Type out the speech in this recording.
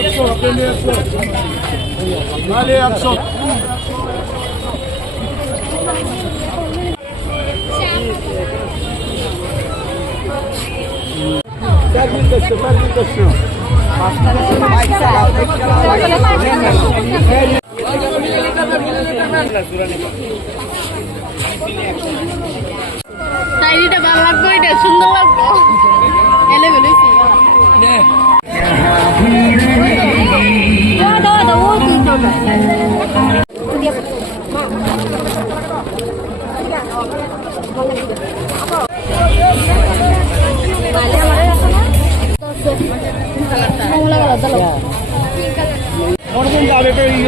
একশো আপেল একশো নালে একশো পাঁচ মনে যাবে তো এই